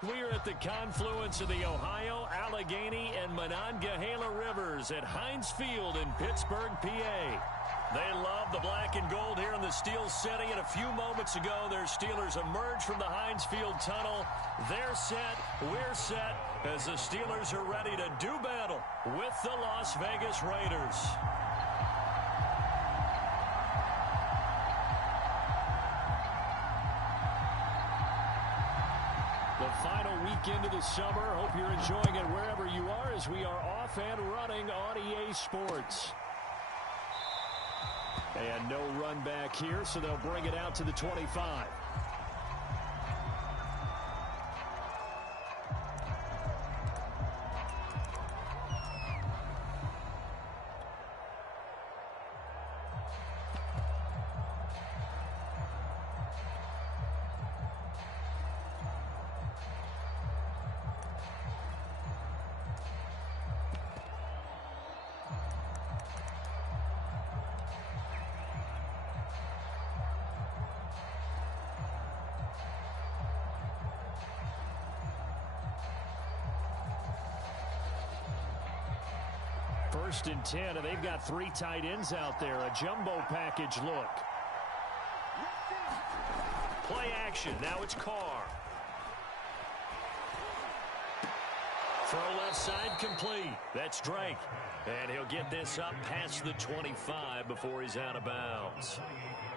We are at the confluence of the Ohio, Allegheny, and Monongahela Rivers at Heinz Field in Pittsburgh, PA. They love the black and gold here in the Steel City, and a few moments ago, their Steelers emerged from the Heinz Field tunnel. They're set, we're set, as the Steelers are ready to do battle with the Las Vegas Raiders. The final weekend of the summer. Hope you're enjoying it wherever you are as we are off and running on EA Sports. And no run back here, so they'll bring it out to the 25. First and 10, and they've got 3 tight ends out there. A jumbo package look. Play action. Now it's Carr. Throw left side complete. That's Drake. And he'll get this up past the 25 before he's out of bounds.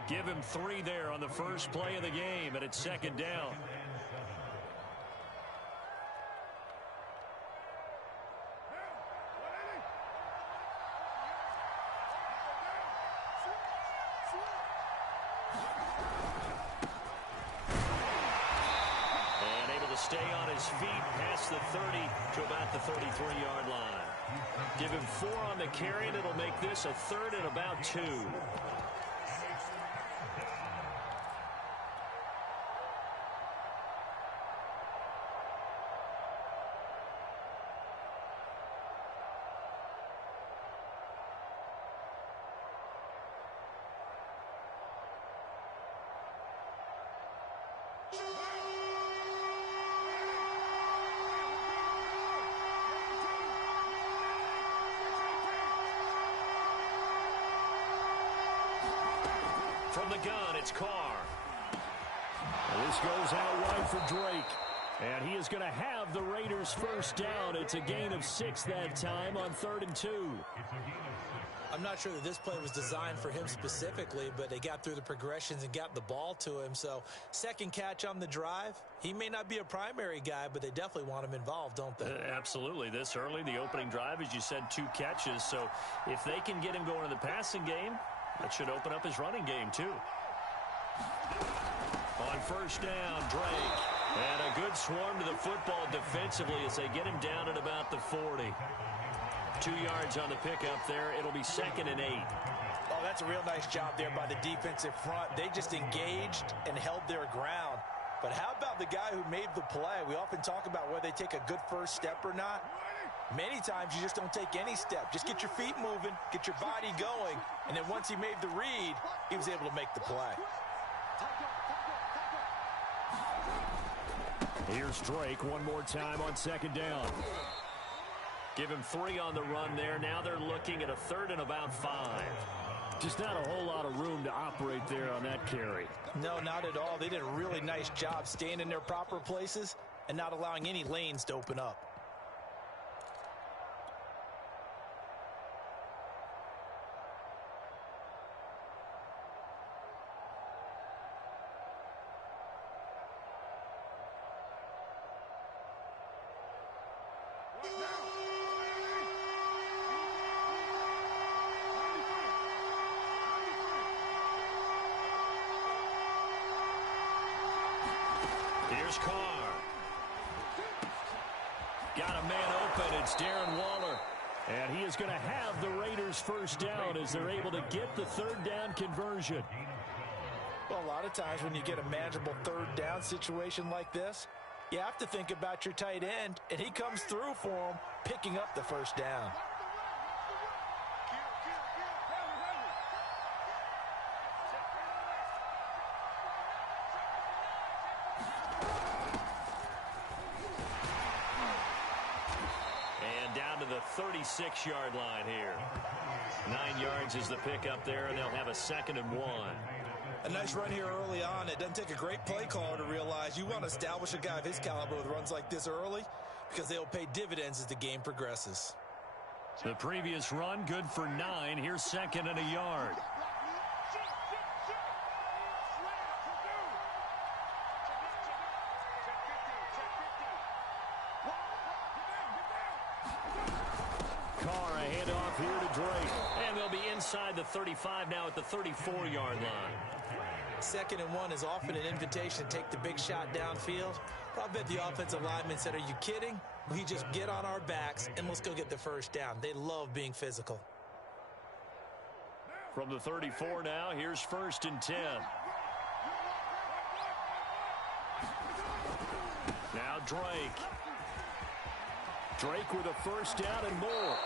Give him 3 there on the first play of the game, and it's second down. Stay on his feet past the 30 to about the 33-yard line. Give him 4 on the carry, and it'll make this a 3rd and about 2. From the gun, it's Carr. This goes out wide for Drake. And he is going to have the Raiders first down. It's a gain of 6 that time on 3rd and 2. I'm not sure that this play was designed for him specifically, but they got through the progressions and got the ball to him. So, second catch on the drive. He may not be a primary guy, but they definitely want him involved, don't they? Absolutely. This early, the opening drive, as you said, 2 catches. So, if they can get him going in the passing game, that should open up his running game, too. On first down, Drake. And a good swarm to the football defensively as they get him down at about the 40. 2 yards on the pickup there. It'll be 2nd and 8. Oh, that's a real nice job there by the defensive front. They just engaged and held their ground. But how about the guy who made the play? We often talk about whether they take a good first step or not. Many times you just don't take any step. Just get your feet moving, get your body going, and then once he made the read, he was able to make the play. Here's Drake one more time on 2nd down. Give him 3 on the run there. Now they're looking at a 3rd and about 5. Just not a whole lot of room to operate there on that carry. No, not at all. They did a really nice job staying in their proper places and not allowing any lanes to open up. Here's Carr. Got a man open. It's Darren Waller. And he is going to have the Raiders first down as they're able to get the 3rd down conversion. Well, a lot of times when you get a manageable 3rd down situation like this, you have to think about your tight end, and he comes through for him, picking up the first down. And down to the 36-yard line here. 9 yards is the pickup there, and they'll have a 2nd and 1. A nice run here early on. It doesn't take a great play caller to realize you want to establish a guy of his caliber with runs like this early because they'll pay dividends as the game progresses. The previous run, good for 9. Here's 2nd and a yard. Carr, a handoff here to Drake. And they'll be inside the 35 now at the 34-yard line. 2nd and 1 is often an invitation to take the big shot downfield. I bet the offensive lineman said, are you kidding? We just get on our backs and let's go get the first down. They love being physical. From the 34 now, here's 1st and 10. Now Drake. Drake with a first down and more.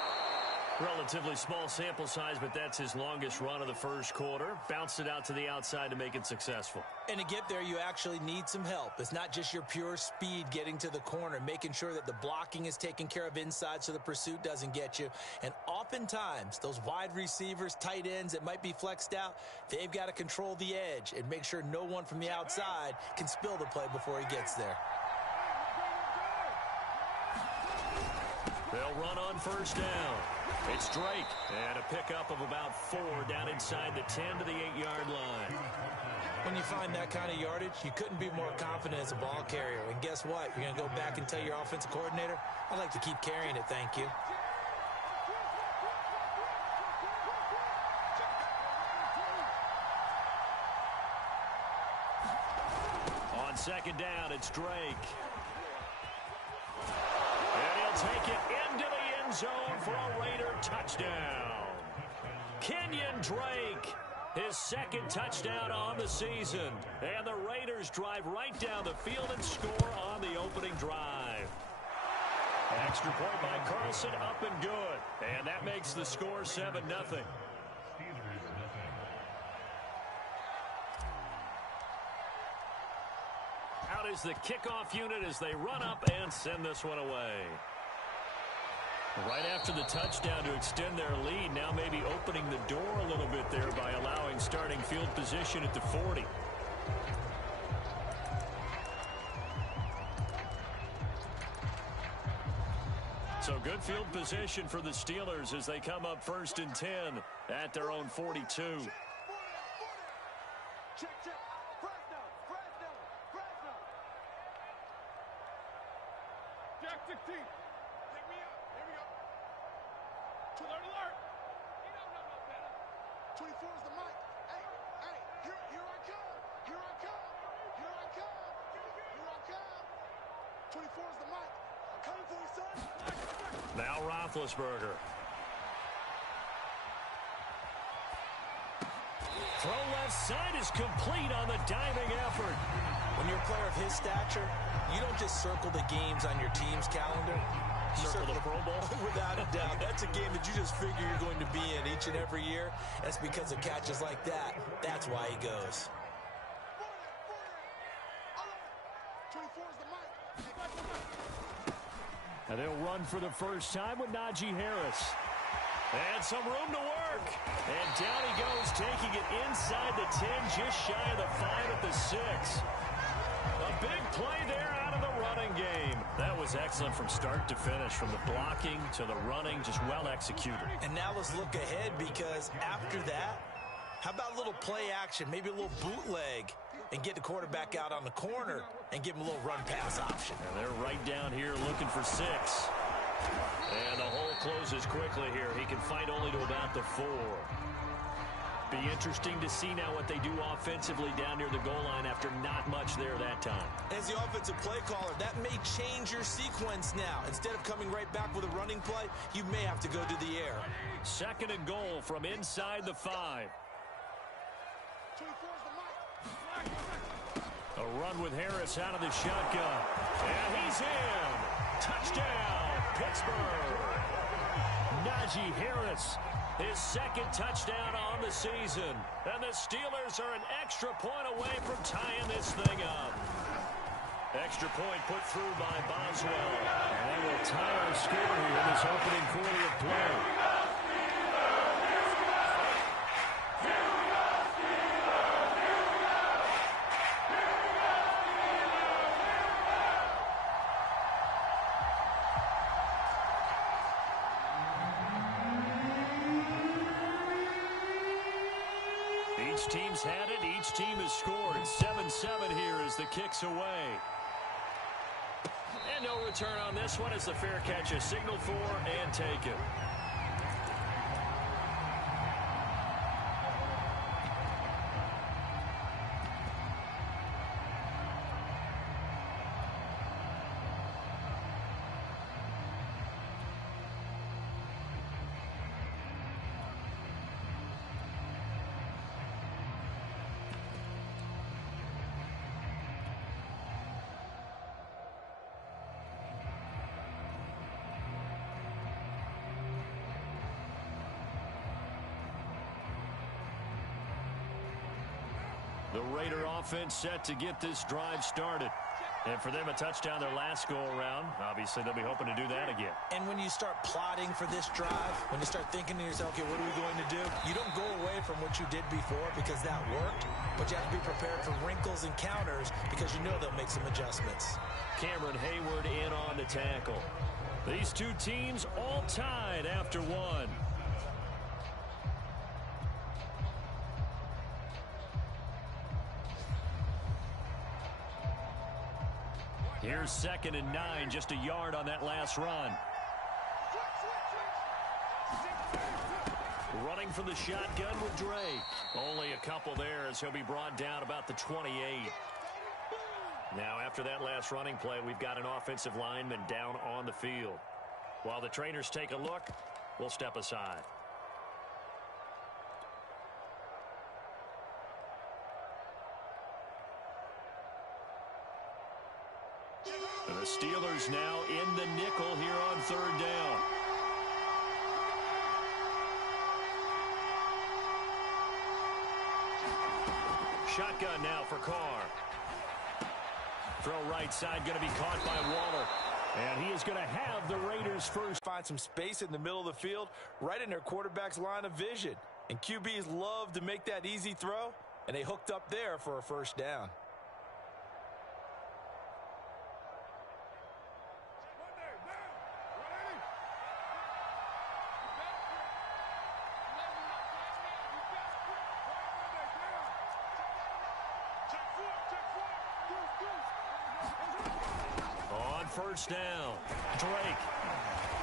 Relatively small sample size, but that's his longest run of the first quarter. Bounced it out to the outside to make it successful. And to get there, you actually need some help. It's not just your pure speed getting to the corner, making sure that the blocking is taken care of inside so the pursuit doesn't get you. And oftentimes, those wide receivers, tight ends that might be flexed out, they've got to control the edge and make sure no one from the outside can spill the play before he gets there. They'll run on first down. It's Drake, and a pickup of about 4 down inside the 10 to the 8-yard line. When you find that kind of yardage, you couldn't be more confident as a ball carrier. And guess what? You're going to go back and tell your offensive coordinator, I'd like to keep carrying it, thank you. On 2nd down, it's Drake. And he'll take it into the end zone for a Raider touchdown. Kenyon Drake, his 2nd touchdown on the season. And the Raiders drive right down the field and score on the opening drive. Extra point by Carlson, up and good. And that makes the score 7-0. Out is the kickoff unit as they run up and send this one away. Right after the touchdown to extend their lead, now maybe opening the door a little bit there by allowing starting field position at the 40. So good field position for the Steelers as they come up 1st and 10 at their own 42. Check. Jack 16. Pick me up. Here we go. Alert. 24 is the mic. Hey, here I come. 24 is the mic. I'm coming for you, son. Now Roethlisberger. Throw left side is complete on the diving effort. When you're a player of his stature, you don't just circle the games on your team's calendar. You Circle the Pro Bowl? Without a doubt. That's a game that you just figure you're going to be in each and every year. That's because of catches like that. That's why he goes. 24 is the mic. And they'll run for the first time with Najee Harris. And some room to work. And down he goes, taking it inside the 10, just shy of the 5 at the 6. A big play there out of the running game. That was excellent from start to finish, from the blocking to the running, just well executed. And now let's look ahead, because after that, how about a little play action, maybe a little bootleg, and get the quarterback out on the corner and give him a little run-pass option. And they're right down here looking for 6. And the hole closes quickly here. He can fight only to about the 4. Be interesting to see now what they do offensively down near the goal line after not much there that time. As the offensive play caller, that may change your sequence now. Instead of coming right back with a running play, you may have to go to the air. 2nd and goal from inside the 5. 24 is the mic. A run with Harris out of the shotgun. And he's in. Touchdown, Pittsburgh. Najee Harris, his 2nd touchdown on the season. And the Steelers are an extra point away from tying this thing up. Extra point put through by Boswell. And they will tie our score here in this opening quarter of play. Each team's had it. Each team has scored. 7-7 here as the kick's away. And no return on this one as the fair catch is signaled for and taken. The Raider offense set to get this drive started. And for them, a touchdown their last go-around. Obviously, they'll be hoping to do that again. And when you start plotting for this drive, when you start thinking to yourself, okay, what are we going to do? You don't go away from what you did before because that worked, but you have to be prepared for wrinkles and counters because you know they'll make some adjustments. Cameron Hayward in on the tackle. These two teams all tied after one. Here's 2nd and 9, just a yard on that last run. Running from the shotgun with Drake. Only a couple there as he'll be brought down about the 28. Now, after that last running play, we've got an offensive lineman down on the field. While the trainers take a look, we'll step aside. The Steelers now in the nickel here on 3rd down. Shotgun now for Carr. Throw right side going to be caught by Waller. And he is going to have the Raiders first. Find some space in the middle of the field, right in their quarterback's line of vision. And QBs love to make that easy throw, and they hooked up there for a first down. First down, Drake.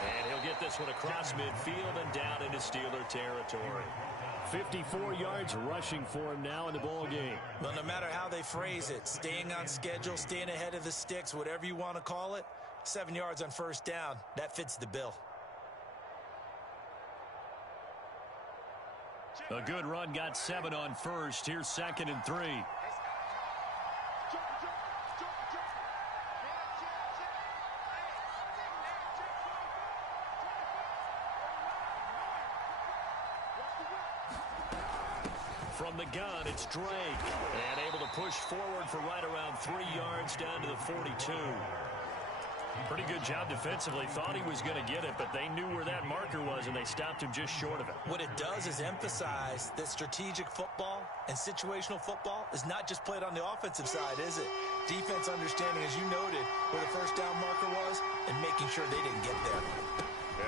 And he'll get this one across midfield and down into Steeler territory. 54 yards rushing for him now in the ball game. Well, no matter how they phrase it, staying on schedule, staying ahead of the sticks, whatever you want to call it, 7 yards on first down, that fits the bill. A good run got 7 on first. Here's 2nd and 3. From the gun, it's Drake. And able to push forward for right around 3 yards down to the 42. Pretty good job defensively. Thought he was going to get it, but they knew where that marker was, and they stopped him just short of it. What it does is emphasize that strategic football and situational football is not just played on the offensive side, is it? Defense understanding, as you noted, where the first down marker was and making sure they didn't get there.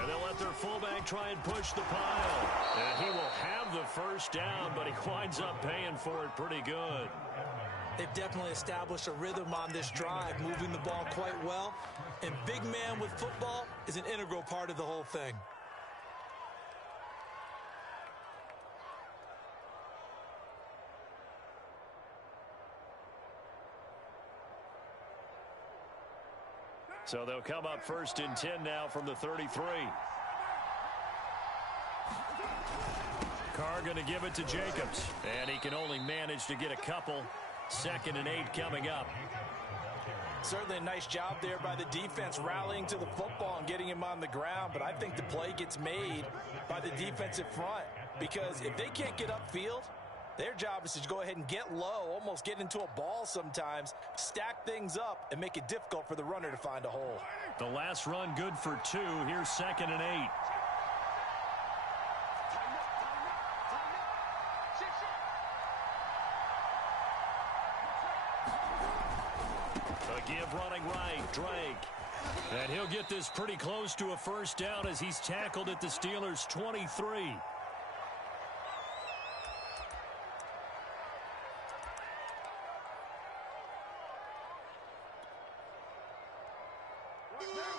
And they'll let their fullback try and push the pile. And he will have the first down, but he winds up paying for it pretty good. They've definitely established a rhythm on this drive, moving the ball quite well. And big man with football is an integral part of the whole thing. So they'll come up 1st and 10 now from the 33. Carr going to give it to Jacobs. And he can only manage to get a couple. 2nd and 8 coming up. Certainly a nice job there by the defense rallying to the football and getting him on the ground. But I think the play gets made by the defensive front. Because if they can't get upfield, Their job is to go ahead and get low, almost get into a ball sometimes, stack things up, and make it difficult for the runner to find a hole. The last run good for 2. Here's 2nd and 8. The give running right, Drake. And he'll get this pretty close to a first down as he's tackled at the Steelers' 23.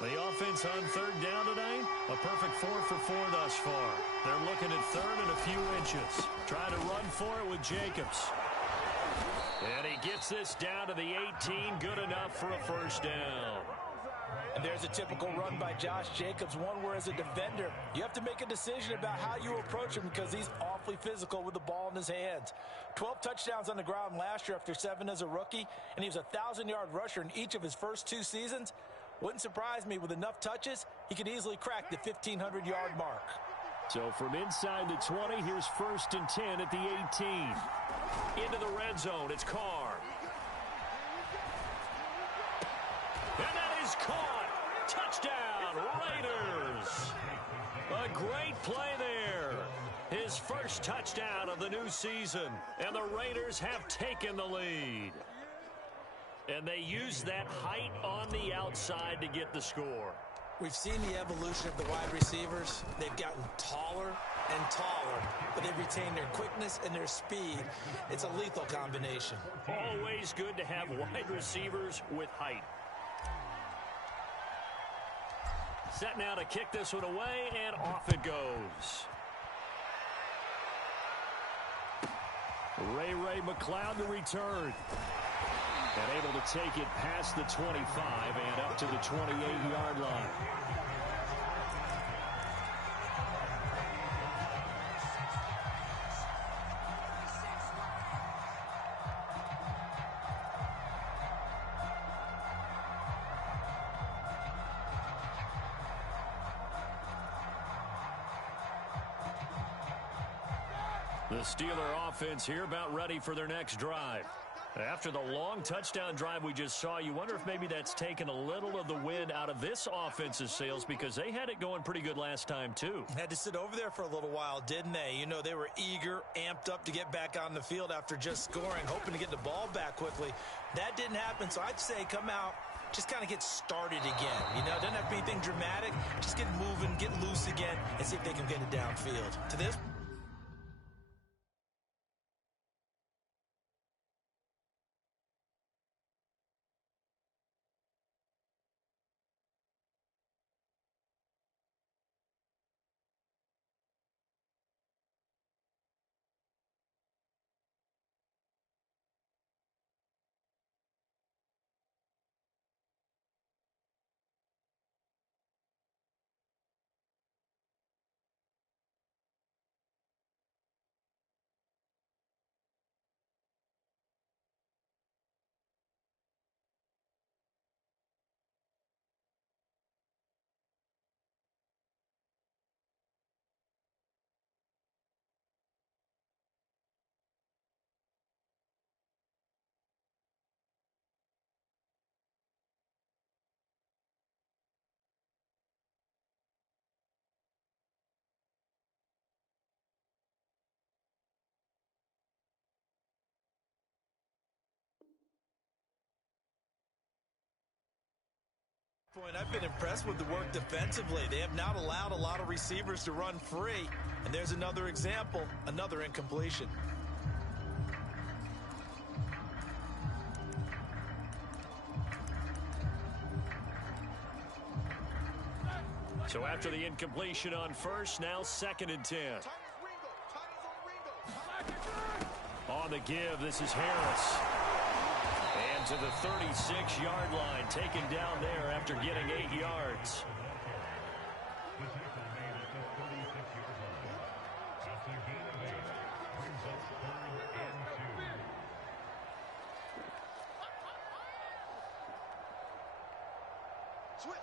The offense on 3rd down tonight, a perfect 4 for 4 thus far. They're looking at 3rd and a few inches. Trying to run for it with Jacobs. And he gets this down to the 18, good enough for a first down. And there's a typical run by Josh Jacobs, one where as a defender, you have to make a decision about how you approach him because he's awfully physical with the ball in his hands. 12 touchdowns on the ground last year after 7 as a rookie, and he was a 1,000-yard rusher in each of his first 2 seasons. Wouldn't surprise me with enough touches, he could easily crack the 1,500-yard mark. So from inside the 20, here's 1st and 10 at the 18. Into the red zone, it's Carr. And that is caught. Touchdown, Raiders. A great play there. His first touchdown of the new season. And the Raiders have taken the lead. And they use that height on the outside to get the score. We've seen the evolution of the wide receivers. They've gotten taller and taller, but they've retained their quickness and their speed. It's a lethal combination. Always good to have wide receivers with height. Set now to kick this one away, and off it goes. Ray McLeod to return. And able to take it past the 25 and up to the 28-yard line. The Steeler offense here about ready for their next drive. After the long touchdown drive we just saw, you wonder if maybe that's taken a little of the wind out of this offense's sails because they had it going pretty good last time too. Had to sit over there for a little while, didn't they? You know, they were eager, amped up to get back on the field after just scoring, hoping to get the ball back quickly. That didn't happen, so I'd say come out, just kind of get started again. You know, doesn't have to be anything dramatic. Just get moving, get loose again, and see if they can get it downfield. To this point, I've been impressed with the work defensively. They have not allowed a lot of receivers to run free. And there's another example, another incompletion. So after the incompletion on first, now 2nd and 10. On the give, this is Harris. And to the 36-yard line, taken down there after getting 8 yards. Switch.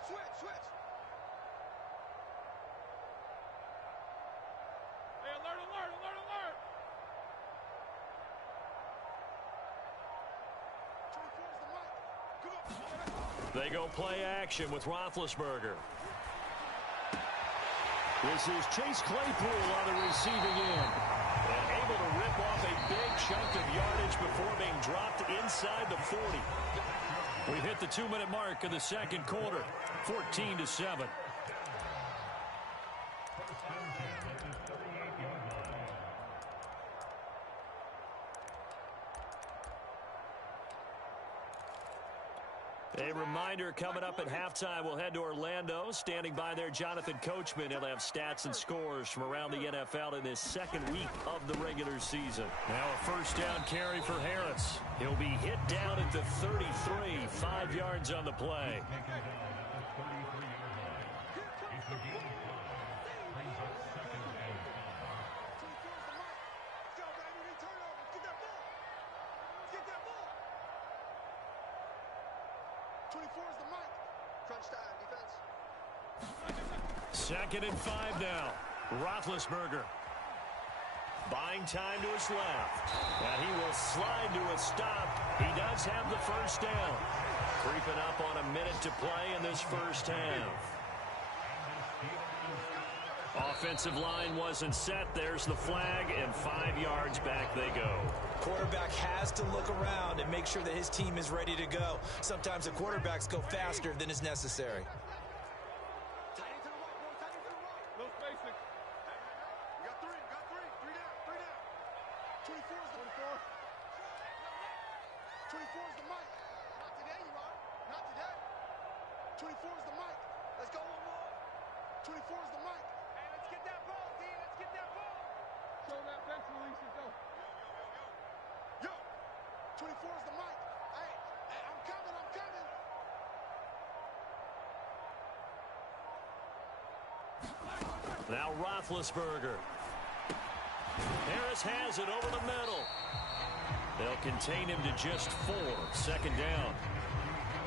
Hey, alert. They go play action with Roethlisberger. This is Chase Claypool on the receiving end. And able to rip off a big chunk of yardage before being dropped inside the 40. We've hit the 2-minute mark of the second quarter. 14-7. A reminder, coming up at halftime, we'll head to Orlando. Standing by there, Jonathan Coachman. He'll have stats and scores from around the NFL in this second week of the regular season. Now a first down carry for Harris. He'll be hit down at the 33, 5 yards on the play. Second and 5 now. Roethlisberger. Buying time to his left. And he will slide to a stop. He does have the first down. Creeping up on a minute to play in this first half. Offensive line wasn't set. There's the flag, and 5 yards back they go. Quarterback has to look around and make sure that his team is ready to go. Sometimes the quarterbacks go faster than is necessary. No spacing. You got three. Three down. 24 is the 24 is the mic. Not today, you are. Not today. 24 is the mic. Let's go one more. 24 is the mic. Hey, let's get that ball, D. Let's get that ball. Show that bench release and go. Yo. 24 is the mic. Hey, I'm coming. Now Roethlisberger. Harris has it over the middle. They'll contain him to just 4. Second down.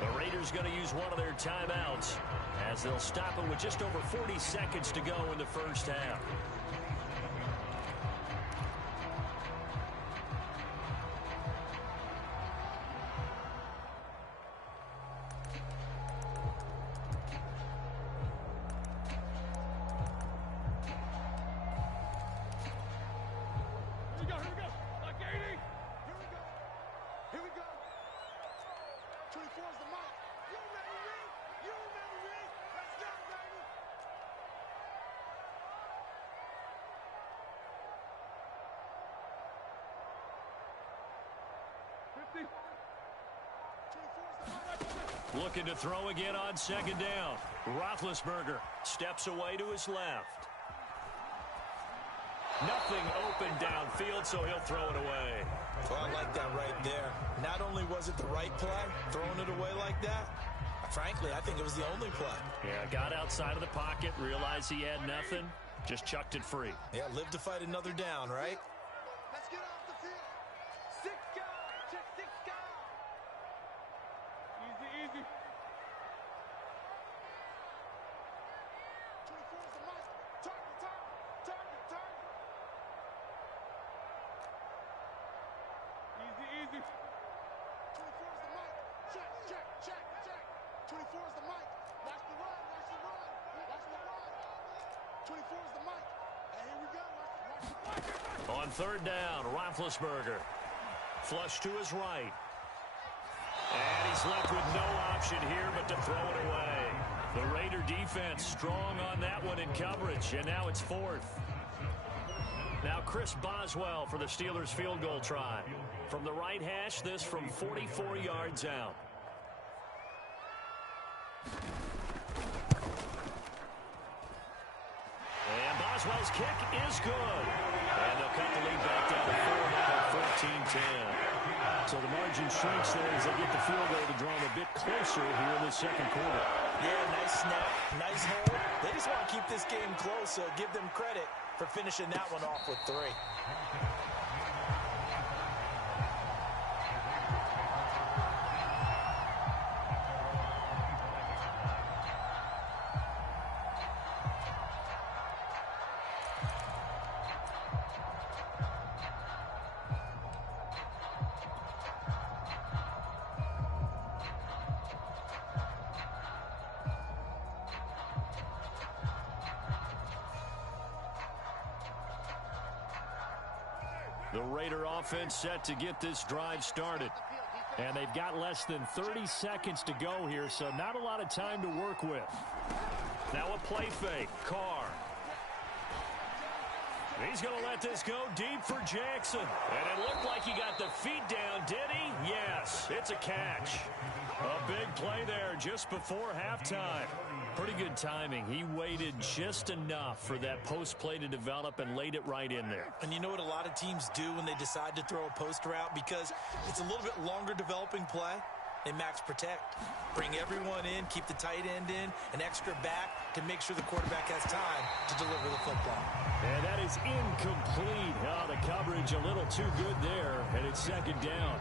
The Raiders going to use one of their timeouts as they'll stop it with just over 40 seconds to go in the first half. Looking to throw again on second down. Roethlisberger steps away to his left. Nothing open downfield, so he'll throw it away. Well, I like that right there. Not only was it the right play, throwing it away like that, frankly, I think it was the only play. Yeah, got outside of the pocket, realized he had nothing, just chucked it free. Yeah, live to fight another down, right? Let's get off the field. 6 guys. Just 6 guys. Easy. 24 is the mic. Target. Easy. 24 is the mic. Check. 24 is the mic. Watch the run. 24 is the mic. And here we go. Watch. On third down, Roethlisberger. Flush to his right. And he's left with no option here but to throw it away. The Raider defense strong on that one in coverage, and now it's 4th. Now Chris Boswell for the Steelers field goal try. From the right hash, this from 44 yards out. And Boswell's kick is good. And they'll cut the lead back down to 4 now, 14-10. So the margin shrinks there as they get the field goal to draw them a bit closer here in the second quarter. Yeah, nice snap, nice hold. They just want to keep this game close, so give them credit for finishing that one off with 3. The Raider offense set to get this drive started. And they've got less than 30 seconds to go here, so not a lot of time to work with. Now a play fake. Carr. He's going to let this go deep for Jackson. And it looked like he got the feet down, did he? Yes, it's a catch. A big play there just before halftime. Pretty good timing. He waited just enough for that post play to develop and laid it right in there. And you know what a lot of teams do when they decide to throw a post route? Because it's a little bit longer developing play. They max protect, bring everyone in, keep the tight end in, an extra back to make sure the quarterback has time to deliver the football. And that is incomplete. Oh, the coverage a little too good there, and it's second down.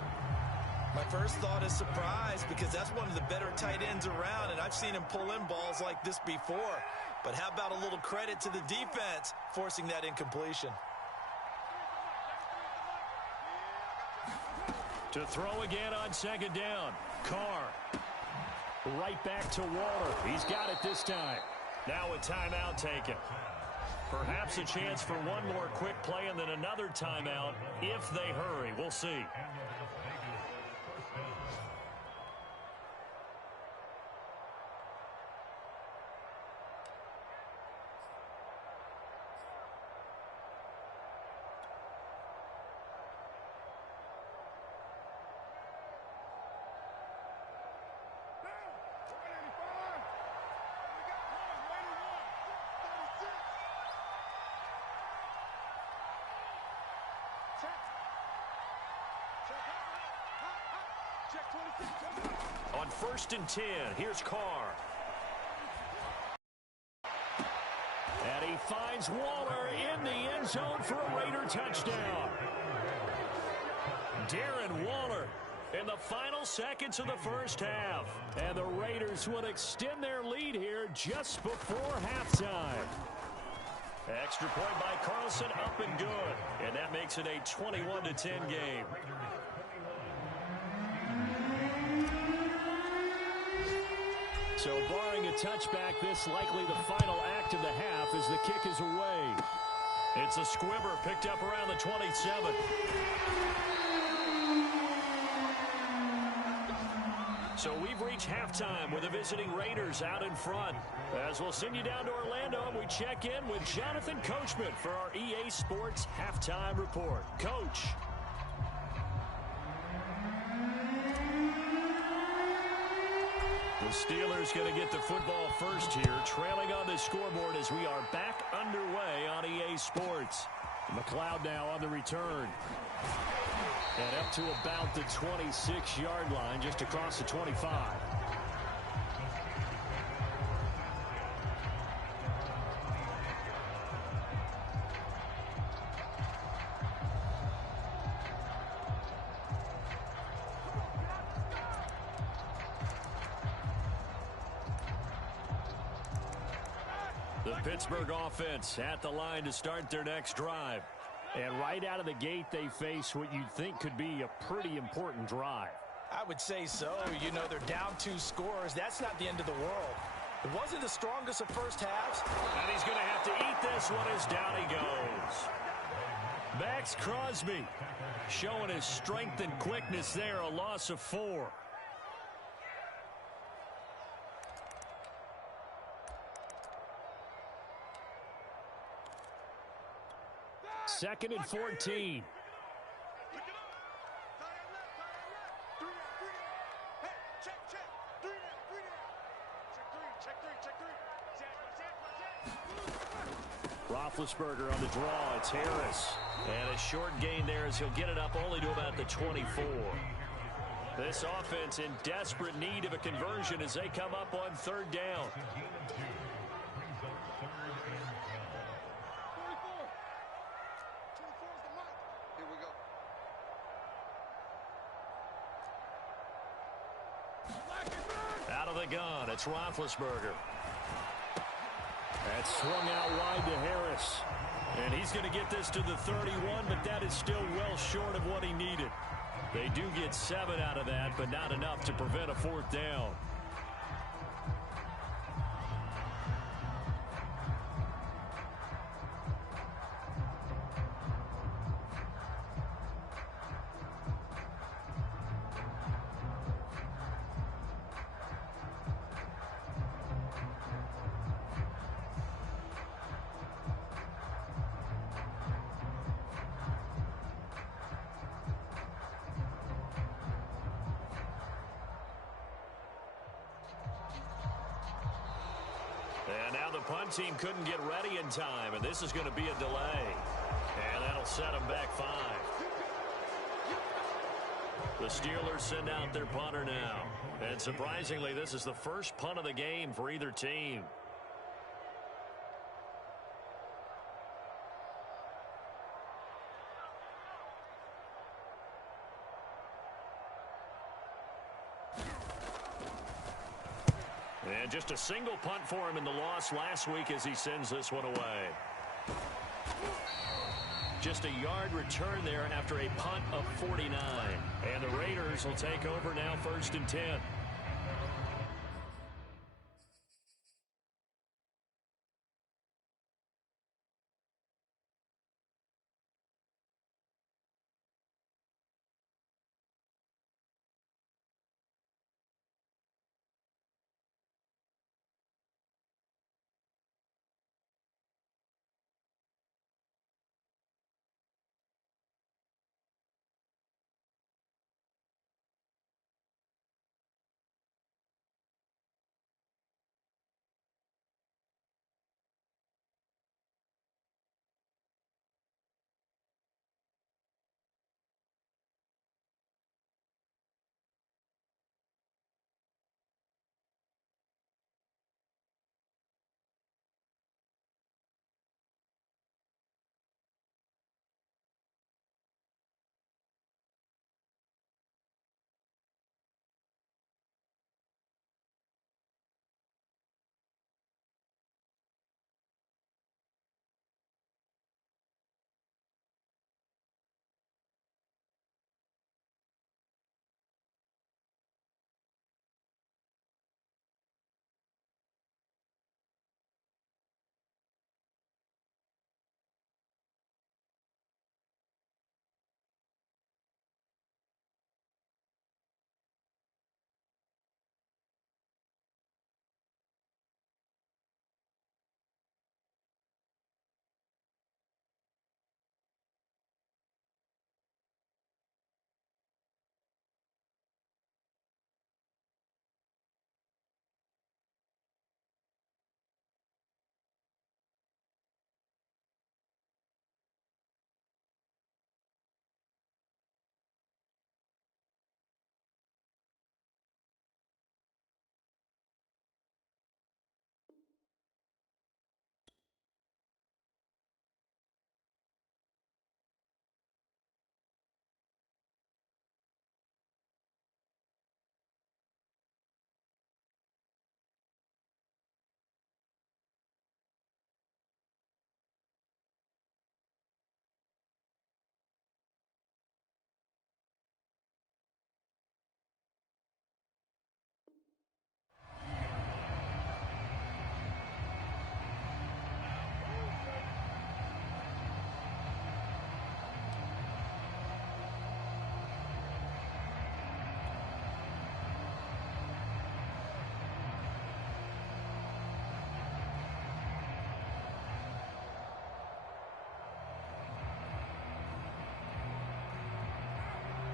My first thought is surprise because that's one of the better tight ends around, and I've seen him pull in balls like this before. But how about a little credit to the defense forcing that incompletion? To throw again on second down. Carr. Right back to Waller. He's got it this time. Now a timeout taken. Perhaps a chance for one more quick play and then another timeout if they hurry. We'll see. On 1st and 10, here's Carr. And he finds Waller in the end zone for a Raider touchdown. Darren Waller in the final seconds of the first half. And the Raiders will extend their lead here just before halftime. Extra point by Carlson, up and good. And that makes it a 21-10 game. So barring a touchback, this likely the final act of the half as the kick is away. It's a squibber picked up around the 27. So we've reached halftime with the visiting Raiders out in front. As we'll send you down to Orlando, we check in with Jonathan Coachman for our EA Sports Halftime Report. Coach. The Steelers going to get the football first here, trailing on the scoreboard as we are back underway on EA Sports. McLeod now on the return. And up to about the 26-yard line, just across the 25. The Pittsburgh offense at the line to start their next drive. And right out of the gate, they face what you'd think could be a pretty important drive. I would say so. You know, they're down 2 scores. That's not the end of the world. It wasn't the strongest of first halves. And he's going to have to eat this one as down he goes. Max Crosby showing his strength and quickness there, a loss of 4. Second and 14. Roethlisberger on the draw. It's Harris. And a short gain there as he'll get it up only to about the 24. This offense in desperate need of a conversion as they come up on 3rd down. Out of the gun, it's Roethlisberger. That's swung out wide to Harris. And he's going to get this to the 31, but that is still well short of what he needed. They do get 7 out of that, but not enough to prevent a 4th down. And now the punt team couldn't get ready in time, and this is going to be a delay. And that'll set them back 5. The Steelers send out their punter now. And surprisingly, this is the first punt of the game for either team. And just a single punt for him in the loss last week as he sends this one away. Just a yard return there after a punt of 49. And the Raiders will take over now 1st and 10.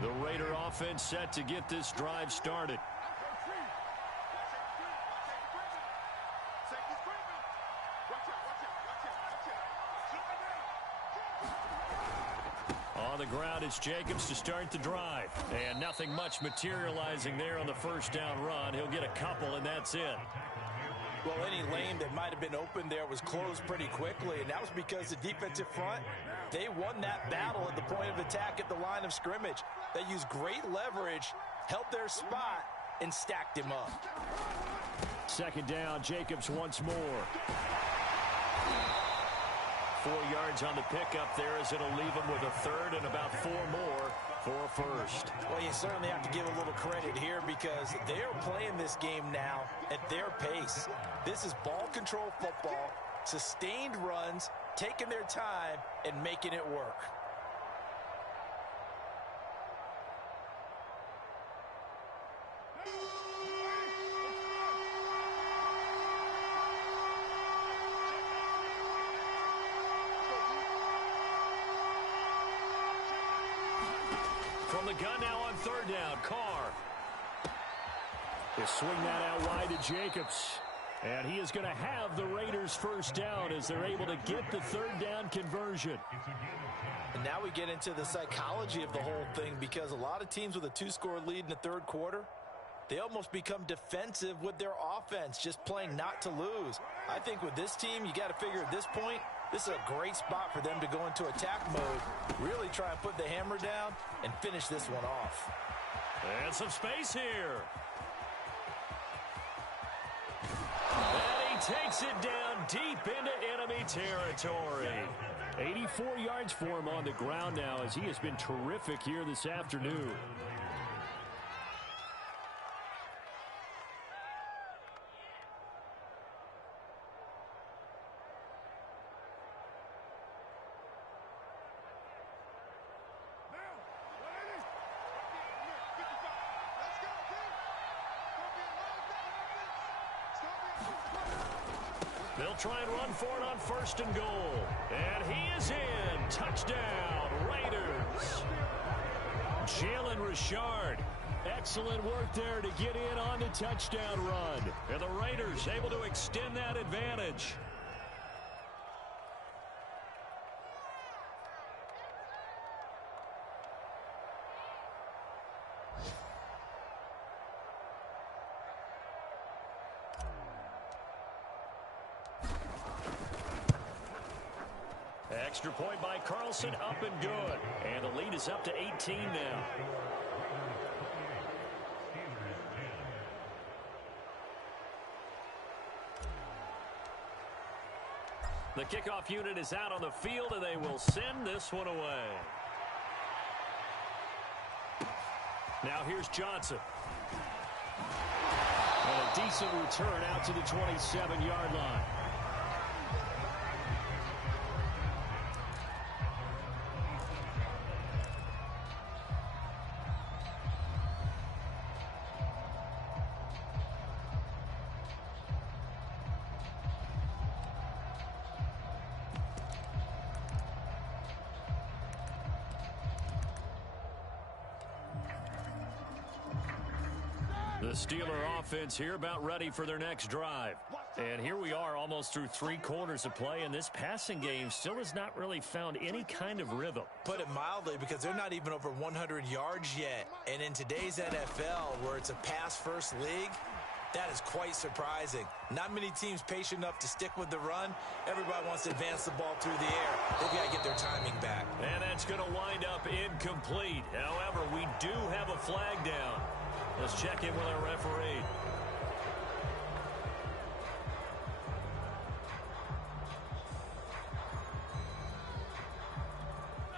The Raider offense set to get this drive started. On the ground, it's Jacobs to start the drive. And nothing much materializing there on the first down run. He'll get a couple, and that's it. Well, any lane that might have been open there was closed pretty quickly, and that was because the defensive front, they won that battle at the point of attack at the line of scrimmage. They used great leverage, held their spot, and stacked him up. 2nd down, Jacobs once more. 4 yards on the pickup there as it'll leave him with a 3rd and about 4 more for a 1st. Well, you certainly have to give a little credit here because they're playing this game now at their pace. This is ball control football, sustained runs, taking their time, and making it work. From the gun now on 3rd down, Carr. They swing that out wide to Jacobs. And he is going to have the Raiders first down as they're able to get the third down conversion. And now we get into the psychology of the whole thing, because a lot of teams with a 2-score lead in the third quarter, they almost become defensive with their offense, just playing not to lose. I think with this team, you got to figure at this point, this is a great spot for them to go into attack mode, really try and put the hammer down and finish this one off. And some space here. And he takes it down deep into enemy territory. 84 yards for him on the ground now, as he has been terrific here this afternoon. They'll try and run for it on 1st and goal. And he is in. Touchdown, Raiders. Jalen Richard. Excellent work there to get in on the touchdown run. And the Raiders able to extend that advantage. Extra point by Carlson, up and good. And the lead is up to 18 now. The kickoff unit is out on the field, and they will send this one away. Now here's Johnson. And a decent return out to the 27-yard line. The Steeler offense here about ready for their next drive. And here we are almost through 3 quarters of play, and this passing game still has not really found any kind of rhythm. Put it mildly, because they're not even over 100 yards yet. And in today's NFL, where it's a pass-first league, that is quite surprising. Not many teams patient enough to stick with the run. Everybody wants to advance the ball through the air. They've got to get their timing back. And that's going to wind up incomplete. However, we do have a flag down. Let's check in with our referee.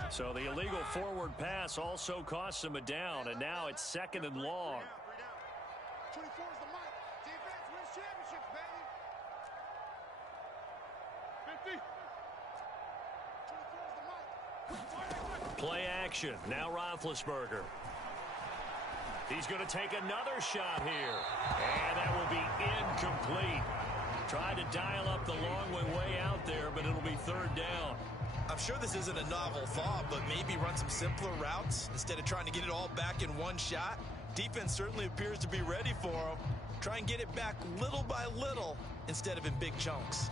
So the illegal forward pass also costs him a down, and now it's 2nd and long. 24 is the mic. Defense wins championships, baby. 50. 24 is the mic. Play action. Now Roethlisberger. He's going to take another shot here. And that will be incomplete. Tried to dial up the long way out there, but it'll be 3rd down. I'm sure this isn't a novel thought, but maybe run some simpler routes instead of trying to get it all back in one shot. Defense certainly appears to be ready for him. Try and get it back little by little instead of in big chunks.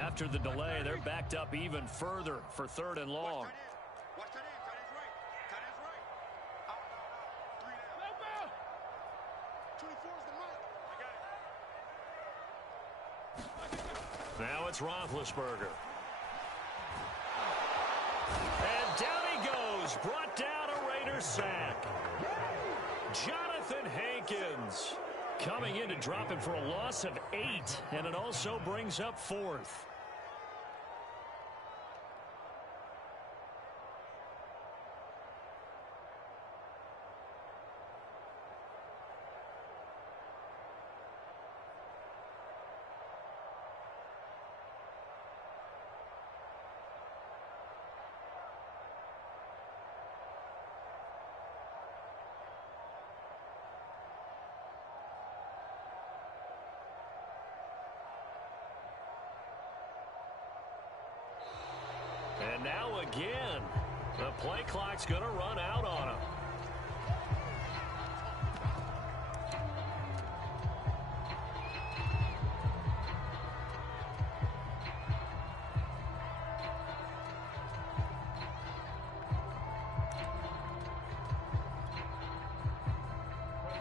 After the delay, they're backed up even further for 3rd and long. Watch that in. Tight end's right. Tight end's right. Out. 3 down. 24 is the mic. I got it. Now it's Roethlisberger. And down he goes. Brought down a Raiders sack. Jonathan Hankins coming in to drop him for a loss of 8, and it also brings up 4th. now again, the play clock's going to run out on him.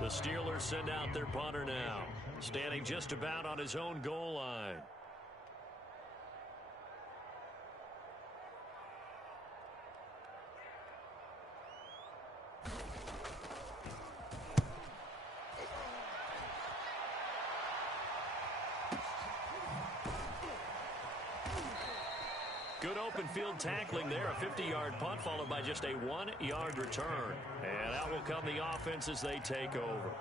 The Steelers send out their punter now, standing just about on his own goal line. Good open field tackling there. A 50-yard punt followed by just a 1-yard return. And out will come the offense as they take over.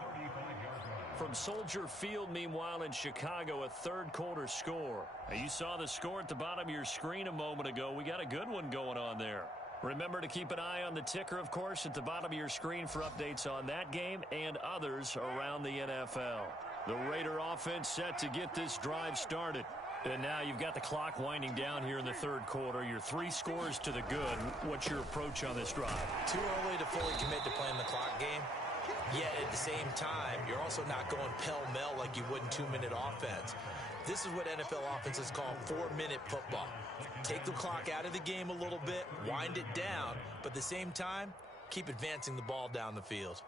From Soldier Field, meanwhile, in Chicago, a third-quarter score. Now, you saw the score at the bottom of your screen a moment ago. We got a good one going on there. Remember to keep an eye on the ticker, of course, at the bottom of your screen for updates on that game and others around the NFL. The Raider offense set to get this drive started. And now you've got the clock winding down here in the third quarter. You're 3 scores to the good. What's your approach on this drive? Too early to fully commit to playing the clock game. Yet at the same time, you're also not going pell-mell like you would in 2-minute offense. This is what NFL offenses call 4-minute football. Take the clock out of the game a little bit, wind it down, but at the same time, keep advancing the ball down the field.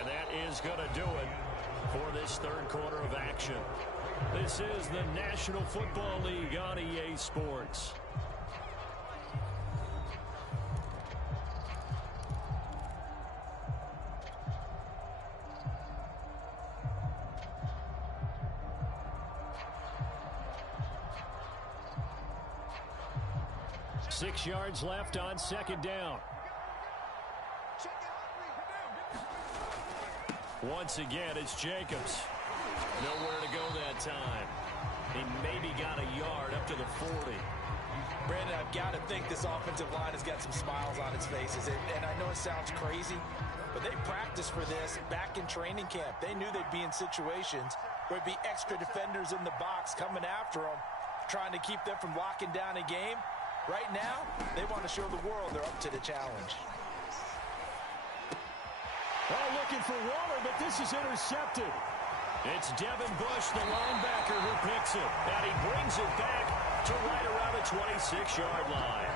And that is going to do it for this third quarter of action. This is the National Football League on EA Sports. Six yards left on second down. Once again, it's Jacobs. Nowhere to go that time. He maybe got a yard up to the 40. Brandon, I've got to think this offensive line has got some smiles on its faces. And I know it sounds crazy, but they practiced for this back in training camp. They knew they'd be in situations where it'd be extra defenders in the box coming after them, trying to keep them from locking down a game. Right now, they want to show the world they're up to the challenge. Oh, looking for Waller, but this is intercepted. It's Devin Bush, the linebacker, who picks it. And he brings it back to right around the 26-yard line.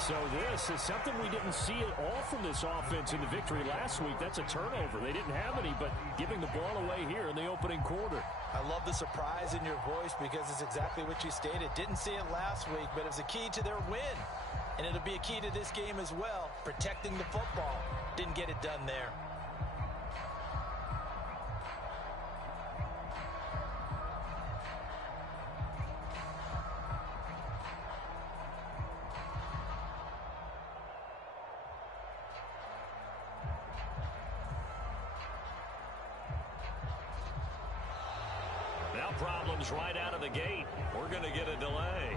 So this is something we didn't see at all from this offense in the victory last week. That's a turnover. They didn't have any, but giving the ball away here in the opening quarter. I love the surprise in your voice because it's exactly what you stated. Didn't see it last week, but it was a key to their win. And it'll be a key to this game as well, protecting the football. Didn't get it done there. Now problems right out of the gate. We're going to get a delay.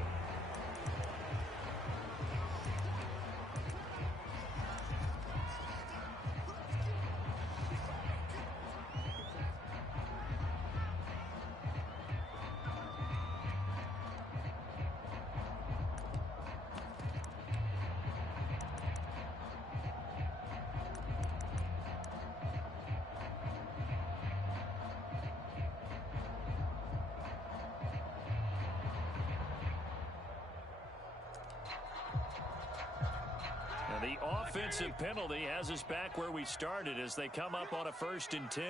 The offensive penalty has us back where we started as they come up on a 1st and 10.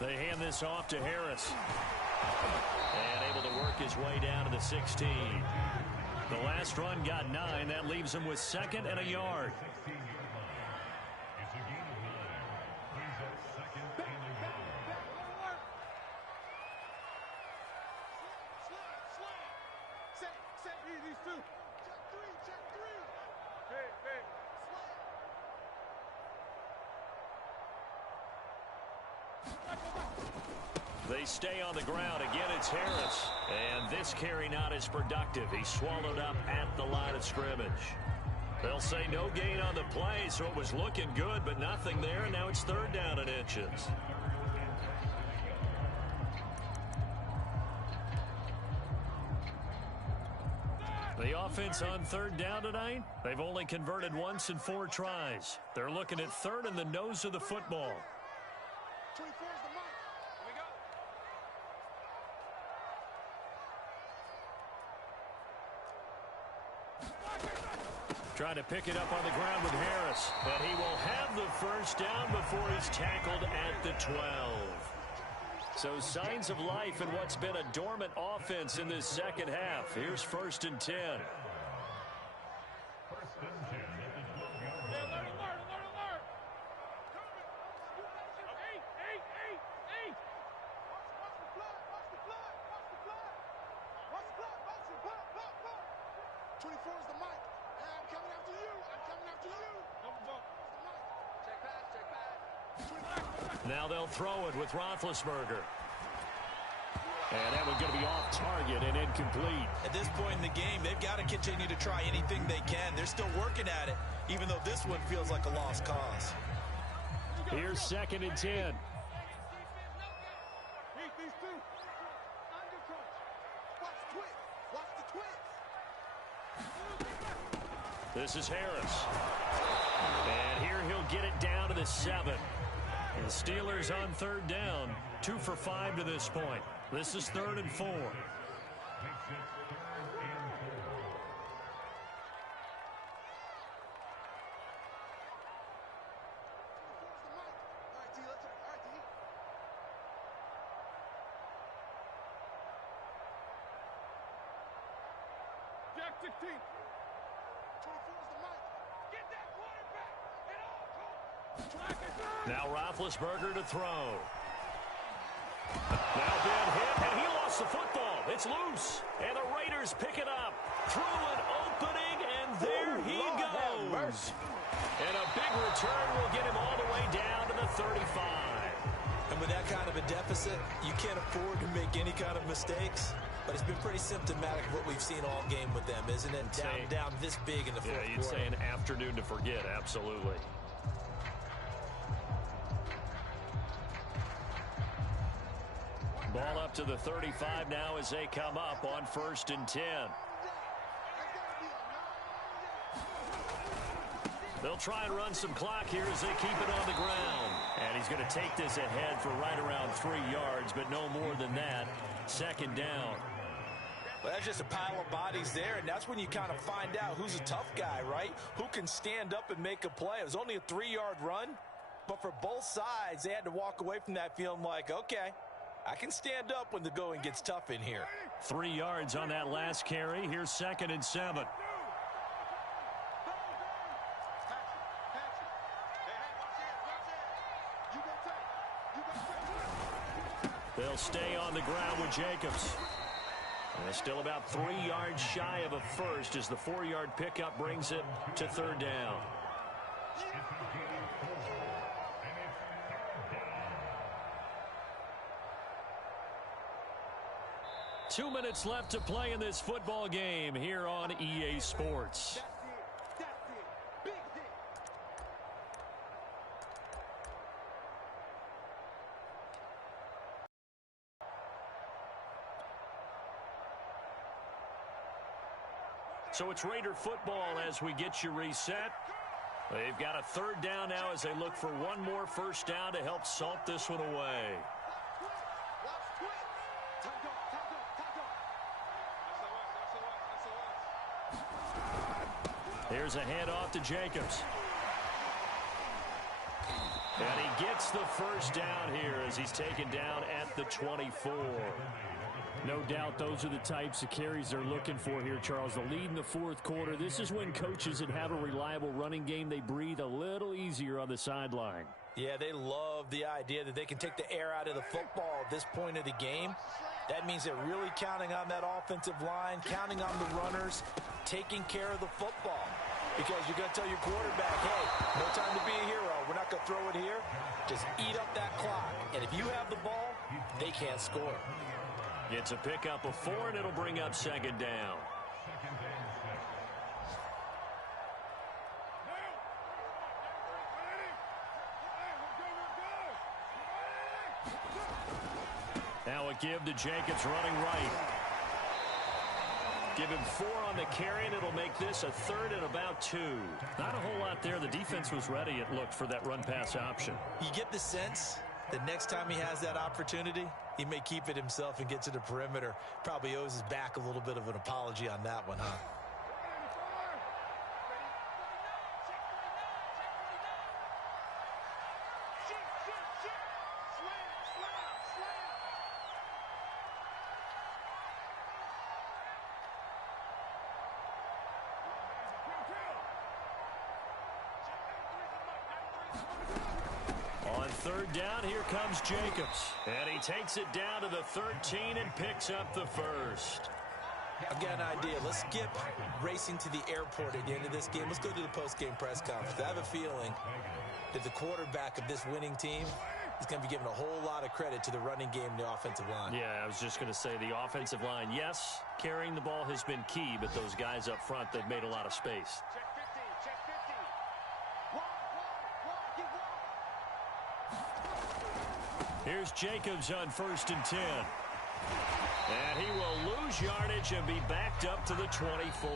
They hand this off to Harris. And able to work his way down to the 16. The last run got 9. That leaves him with 2nd and a yard. They stay on the ground. Again, it's Harris. And this carry not as productive. He's swallowed up at the line of scrimmage. They'll say no gain on the play, so it was looking good, but nothing there, and now it's third down and inches. The offense on third down tonight, they've only converted once in 4 tries. They're looking at third in the nose of the football. 24 is the mark. Here we go. Trying to pick it up on the ground with Harris. And he will have the first down before he's tackled at the 12. So signs of life in what's been a dormant offense in this second half. Here's 1st and 10. Now they'll throw it with Roethlisberger. And that one's going to be off target and incomplete. At this point in the game, they've got to continue to try anything they can. They're still working at it, even though this one feels like a lost cause. Here's 2nd and 10. This is Harris. And here he'll get it down to the 7. The Steelers on third down, 2 for 5 to this point. This is 3rd and 4. Jack 16. 24 is the mic. Get that quarterback at all costs. Now Roethlisberger to throw. Now Ben hit, and he lost the football. It's loose, and the Raiders pick it up. Through an opening, and there he goes. And a big return will get him all the way down to the 35. And with that kind of a deficit, you can't afford to make any kind of mistakes. But it's been pretty symptomatic of what we've seen all game with them, isn't it? Down this big in the fourth quarter. Yeah, you'd say an afternoon to forget, absolutely. Ball up to the 35 now as they come up on 1st and 10. They'll try and run some clock here as they keep it on the ground. And he's going to take this ahead for right around 3 yards, but no more than that. 2nd down. Well, that's just a pile of bodies there, and that's when you kind of find out who's a tough guy, right? Who can stand up and make a play. It was only a 3-yard run, but for both sides, they had to walk away from that feeling like, okay, I can stand up when the going gets tough in here. 3 yards on that last carry. Here's 2nd and 7. They'll stay on the ground with Jacobs. And still about 3 yards shy of a first as the 4-yard pickup brings it to 3rd down. Two minutes left to play in this football game here on EA Sports. So it's Raider football as we get you reset. They've got a 3rd down now as they look for one more first down to help salt this one away. Here's a handoff to Jacobs. And he gets the first down here as he's taken down at the 24. No doubt those are the types of carries they're looking for here, Charles. The lead in the 4th quarter. This is when coaches that have a reliable running game, they breathe a little easier on the sideline. Yeah, they love the idea that they can take the air out of the football at this point of the game. That means they're really counting on that offensive line, counting on the runners, taking care of the football. Because you're going to tell your quarterback, hey, no time to be a hero. We're not going to throw it here. Just eat up that clock. And if you have the ball, they can't score. It's a pickup of 4, and it'll bring up 2nd down. Now a give to Jacobs running right. Give him 4 on the carry, and it'll make this a 3rd and about 2. Not a whole lot there. The defense was ready, it looked, for that run-pass option. You get the sense that next time he has that opportunity, he may keep it himself and get to the perimeter. Probably owes his back a little bit of an apology on that one, huh? Third down, here comes Jacobs. And he takes it down to the 13 and picks up the first. I've got an idea. Let's skip racing to the airport at the end of this game. Let's go to the post-game press conference. I have a feeling that the quarterback of this winning team is going to be given a whole lot of credit to the running game and the offensive line. Yeah, I was just going to say the offensive line, yes, carrying the ball has been key, but those guys up front, they've made a lot of space. Here's Jacobs on 1st and 10. And he will lose yardage and be backed up to the 24.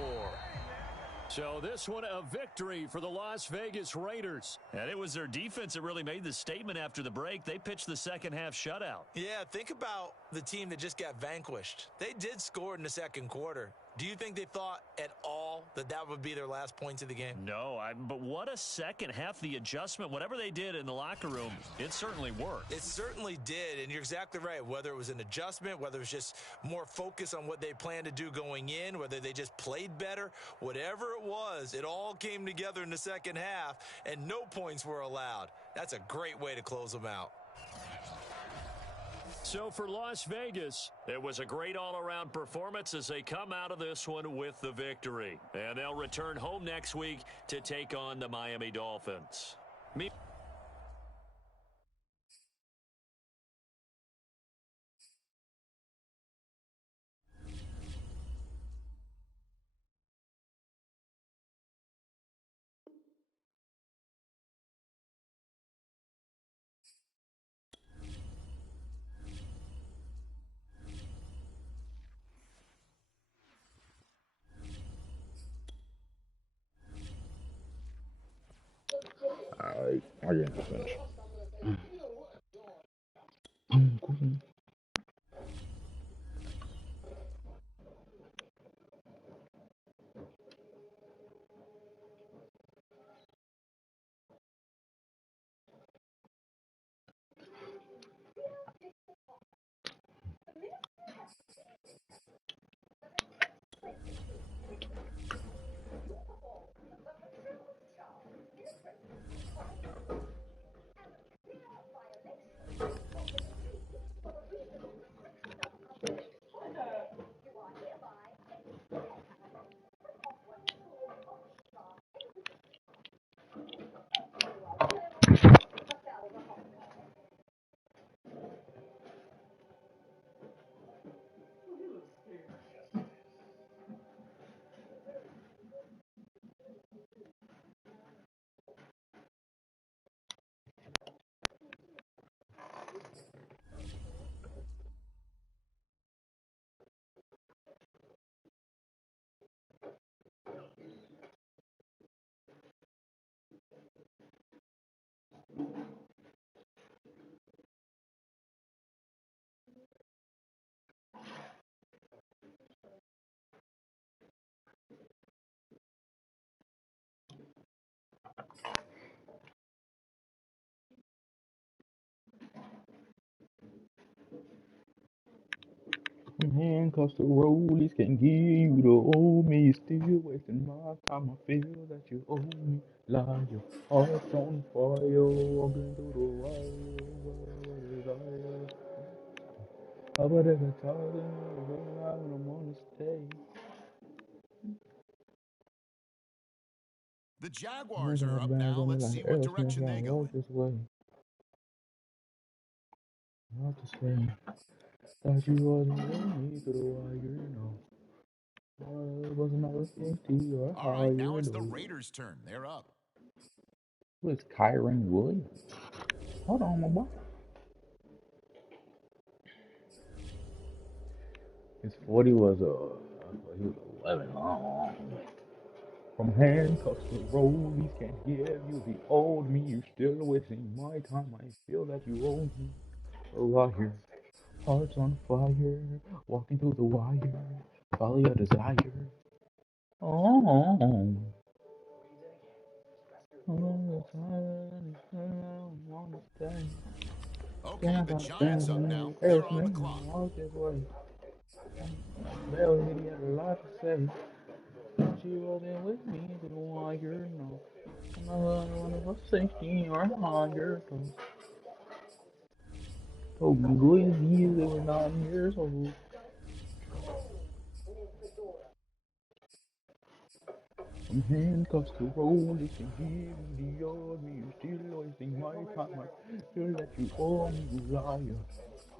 So this one a victory for the Las Vegas Raiders. And it was their defense that really made the statement after the break. They pitched the second half shutout. Yeah, think about the team that just got vanquished. They did score in the second quarter. Do you think they thought at all that that would be their last points of the game? No, but what a second half. The adjustment, whatever they did in the locker room, it certainly worked. It certainly did, and you're exactly right. Whether it was an adjustment, whether it was just more focus on what they planned to do going in, whether they just played better, whatever it was, it all came together in the second half, and no points were allowed. That's a great way to close them out. So for Las Vegas, it was a great all-around performance as they come out of this one with the victory. And they'll return home next week to take on the Miami Dolphins. I didn't finish. Handcuffs to rollies can't give you to owe me. You're still wasting my time. I feel that you owe me. Like your heart's on fire. Walking through the wire. How about if I tell them I don't want to stay? The Jaguars are up now. Let's see what direction they go this way. Not to say. Thought you wasn't with me through the wire, no. It wasn't all 50 or all right, now it's the Raiders' turn. They're up. Who is Kyron Williams? Hold on, my boy. His 40 was he was 11 long. From handcuffs to rollies, can't give you the old me. You're still wasting my time. I feel that you owe me. A liar, hearts on fire, walking through the wire. Follow your desire. Oh, then Okay, I the got Giants bands up on now. me. They're Else, on the man, clock. I was just like, Bell, he had a lot to say. She wasn't with me for the wire, no. Another one of us 16 or 100. Oh, good years, they were 9 years old. From handcuffs to rollies, can give you the old me. You're still wasting my time. I feel that you owe me, you liar.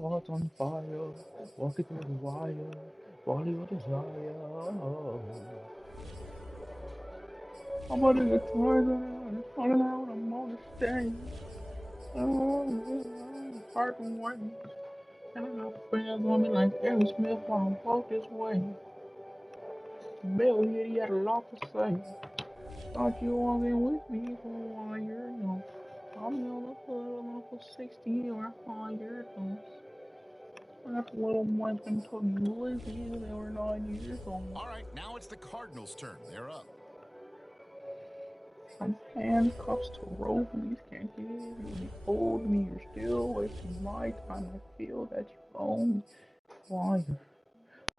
Hearts on fire, walking through the wire. Follow your desire. I'm under the toys and falling out, I'm on the stage. Oh, heart and white. And I got friends on me like Aerosmith while I walk this way. Bill here, he had a lot to say. Thought you wasn't with me for a while, you know. I'm on the hood for 60 or 100. That little boy's been talking noisy, they were 9 years old. All right, now it's the Cardinals' turn. They're up. From handcuffs to rollies, can't give you the old me. You're still wasting my time. I feel that you own me. Wire,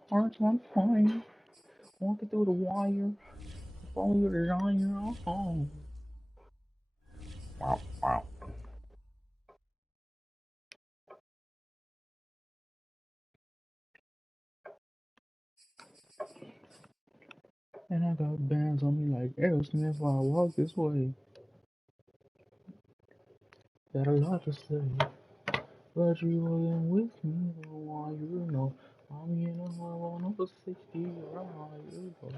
hearts on fire, walking through the wire. Follow your desire. Oh, wow, wow. And I got bands on me like Aerosmith while I walk this way. Got a lot to say, but you wasn't with me for a while. You know, I'm in a hole on over 60 or higher.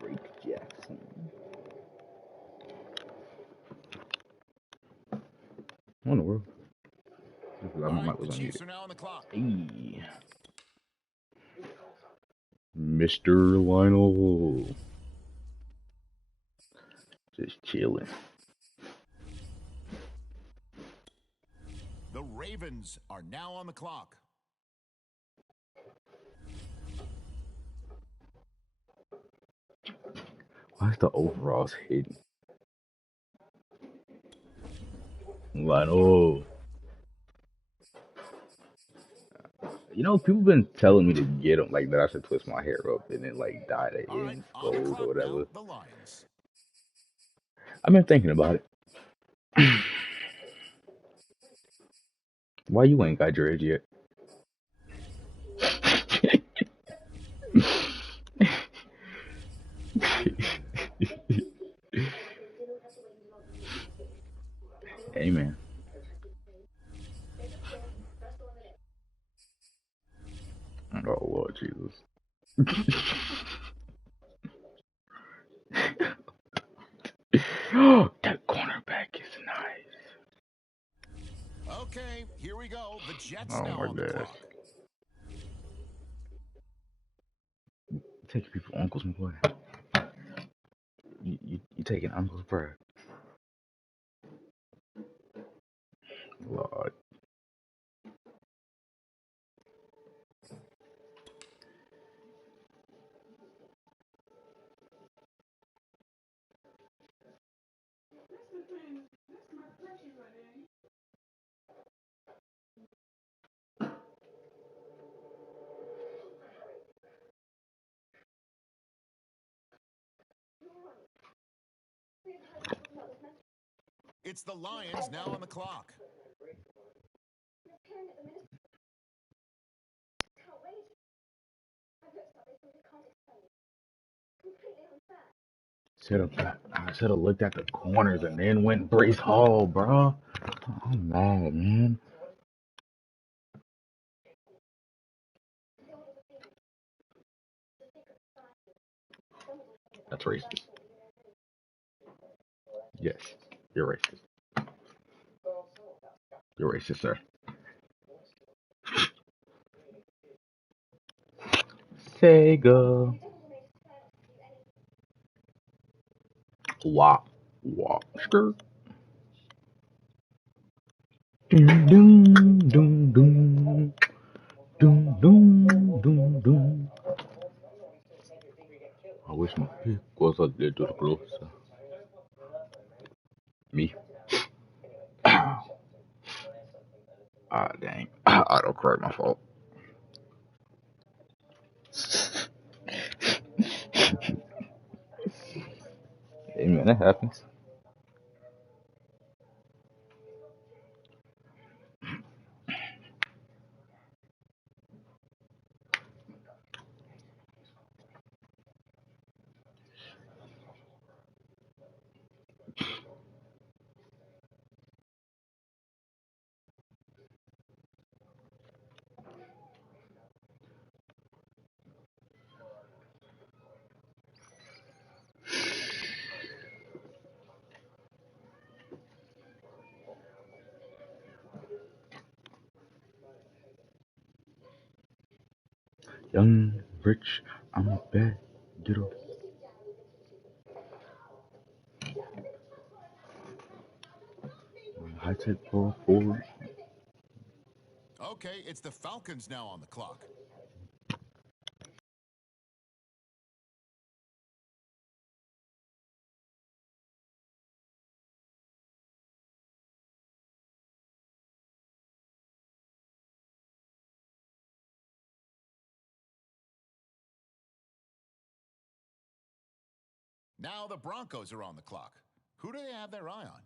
Drake Jackson. What in the world? I forgot All my right, mic the was Chiefs unmuted. are now on the clock. Hey, Mr. Lionel. Just chilling. The Ravens are now on the clock. Why is the overalls hidden? Lionel. You know, people been telling me to get them, like that I should twist my hair up and then like dye the All right, ends on the gold or clock now, whatever. the Lions. I've been thinking about it. Why you ain't got dreads yet? Amen. Oh Lord Jesus. That cornerback is nice. Okay, here we go. The Jets Oh now my on the gosh. clock. Taking people uncle's boy. You taking uncle's pride. Lord. It's the Lions now on the clock. I should have looked at the corners and then went Brace Hall, bro. I'm mad, man. That's racist. Yes, you're racist. You're racist, sir. Sega. Wop, wop, skirt. Doom, doom, doom, doom. Doom, doom, doom, doom. I wish my pick was a little closer. Me. Ah, dang. Autocorrect my fault. Hey, man, that happens. Young, rich, I'm a bad little high tech power forward. Okay, it's the Falcons now on the clock. Now the Broncos are on the clock. Who do they have their eye on?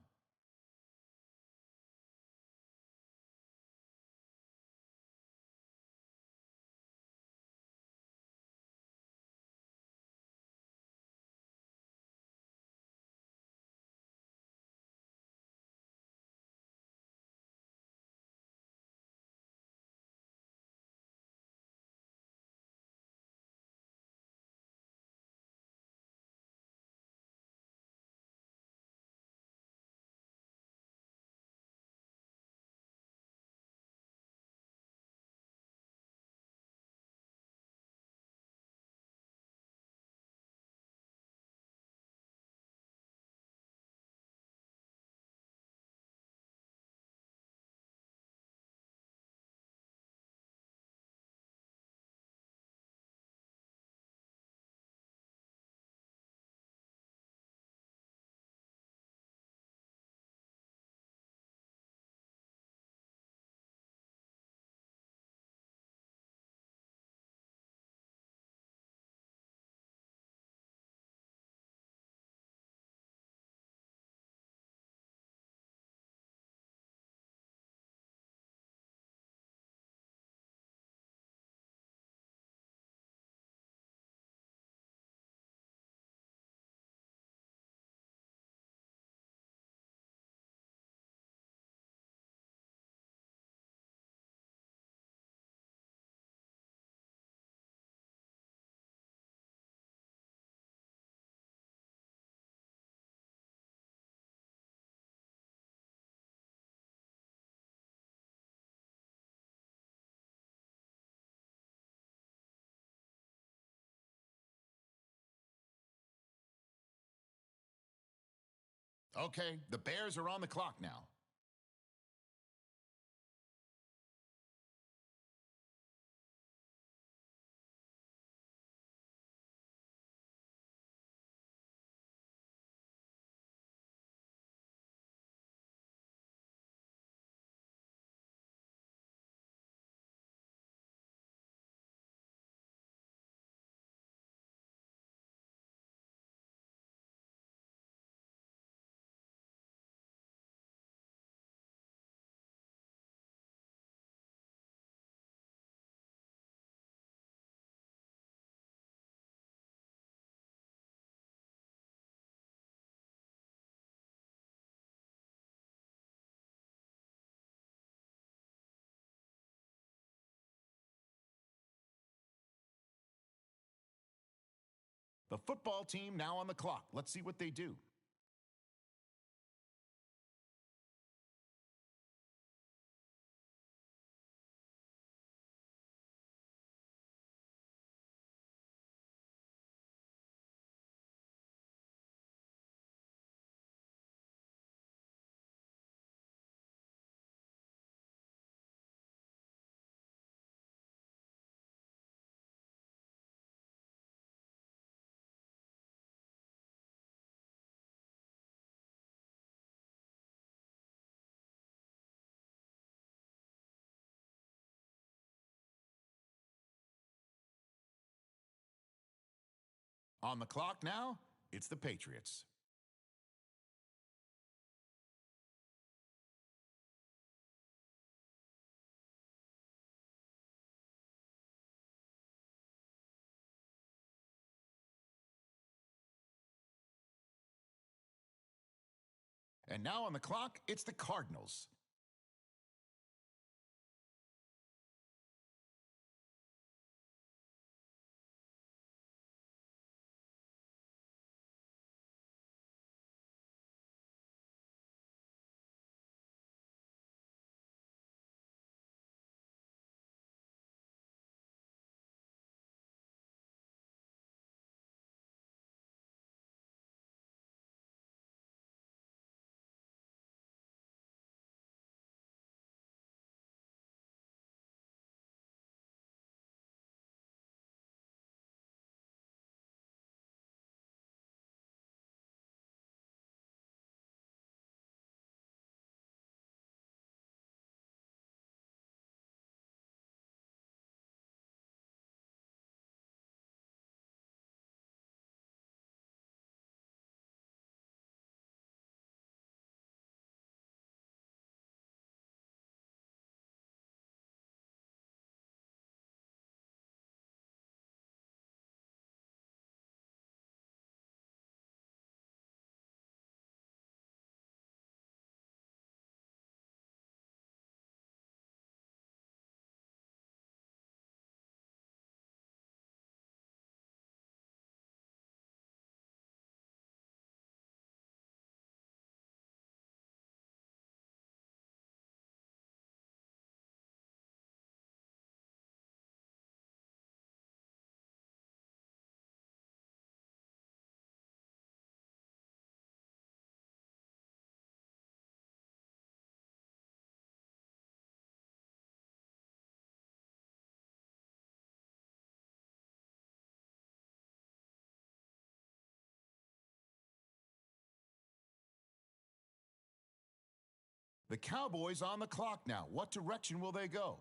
Okay, the Bears are on the clock now. The football team now on the clock. Let's see what they do. On the clock now, it's the Patriots. And now on the clock, it's the Cardinals. The Cowboys on the clock now. What direction will they go?